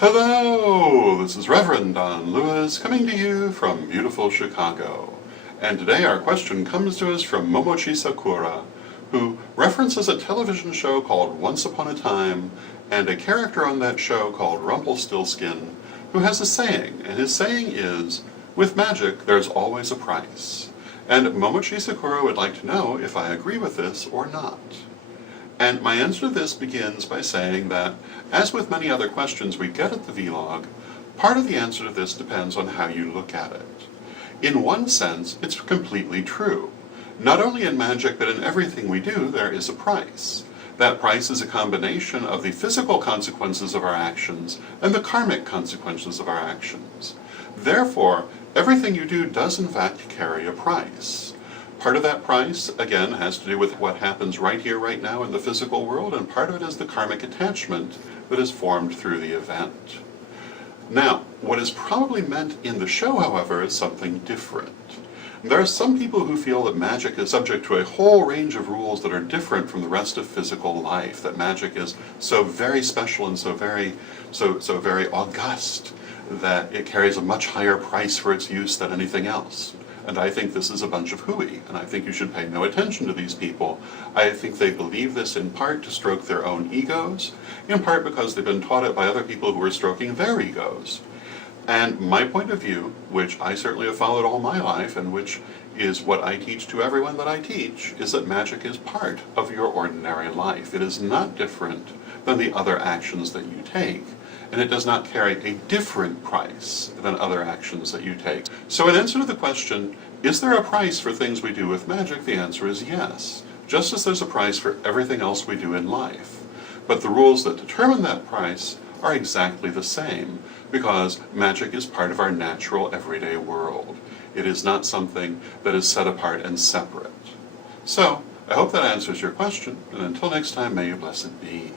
Hello! This is Reverend Don Lewis coming to you from beautiful Chicago. And today our question comes to us from Momochi Sakura, who references a television show called Once Upon a Time and a character on that show called Rumpelstiltskin, who has a saying, and his saying is, "With magic there's always a price." And Momochi Sakura would like to know if I agree with this or not. And my answer to this begins by saying that, as with many other questions we get at the vlog, part of the answer to this depends on how you look at it. In one sense, it's completely true. Not only in magic, but in everything we do, there is a price. That price is a combination of the physical consequences of our actions and the karmic consequences of our actions. Therefore, everything you do does in fact carry a price. Part of that price, again, has to do with what happens right here, right now in the physical world, and part of it is the karmic attachment that is formed through the event. Now, what is probably meant in the show, however, is something different. There are some people who feel that magic is subject to a whole range of rules that are different from the rest of physical life, that magic is so very special and so very august that it carries a much higher price for its use than anything else. And I think this is a bunch of hooey, and I think you should pay no attention to these people. I think they believe this in part to stroke their own egos, in part because they've been taught it by other people who are stroking their egos. And my point of view, which I certainly have followed all my life, and which is what I teach to everyone that I teach, is that magic is part of your ordinary life. It is not different than the other actions that you take, and it does not carry a different price than other actions that you take. So in answer to the question, is there a price for things we do with magic? The answer is yes, just as there's a price for everything else we do in life. But the rules that determine that price are exactly the same, because magic is part of our natural everyday world. It is not something that is set apart and separate. So, I hope that answers your question, and until next time, may you blessed be.